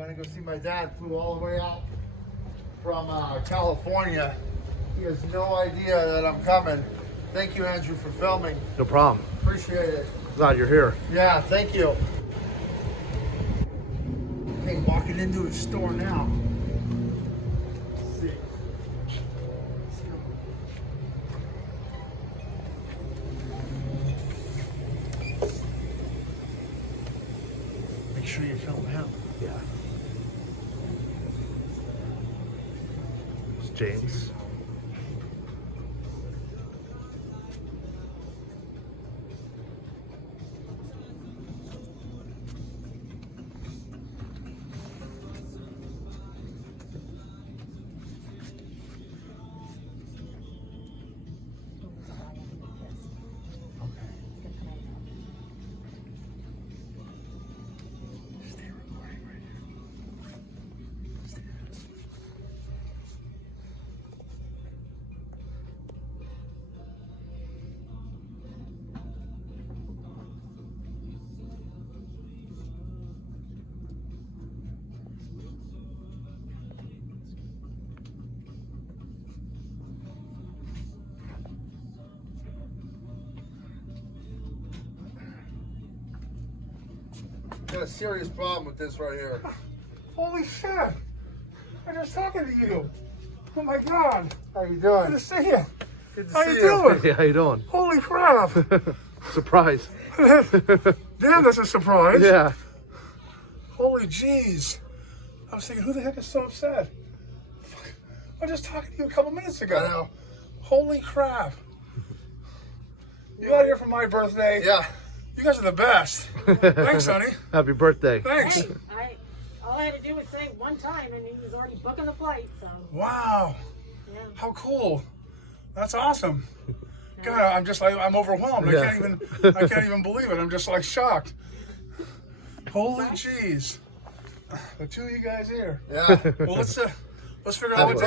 Gonna go see my dad. Flew all the way out from California. He has no idea that I'm coming. Thank you, Andrew, for filming. No problem. Appreciate it. Glad you're here. Yeah, thank you. Okay, walking into his store now. Let's see. Let's go. Make sure you film him. Yeah. It's James. Got a serious problem with this right here. Holy shit! I'm just talking to you. Oh my god! How you Good doing? to see you. Good to How see you doing? Hey, how you doing? Holy crap! Surprise. Damn, that's a surprise. Yeah. Holy jeez. I was thinking, who the heck is so upset? Fuck. I was just talking to you a couple minutes ago. I know. Holy crap. You got here for my birthday. Yeah. You guys are the best. Thanks, honey. Happy birthday. Thanks. Hey, all I had to do was say one time, and he was already booking the flight. So Wow. yeah. How cool. That's awesome. God, I'm just like, I'm overwhelmed. Yeah. I can't even believe it. I'm just like shocked. Holy jeez. The two of you guys here. Yeah. Well, let's figure out Happy what day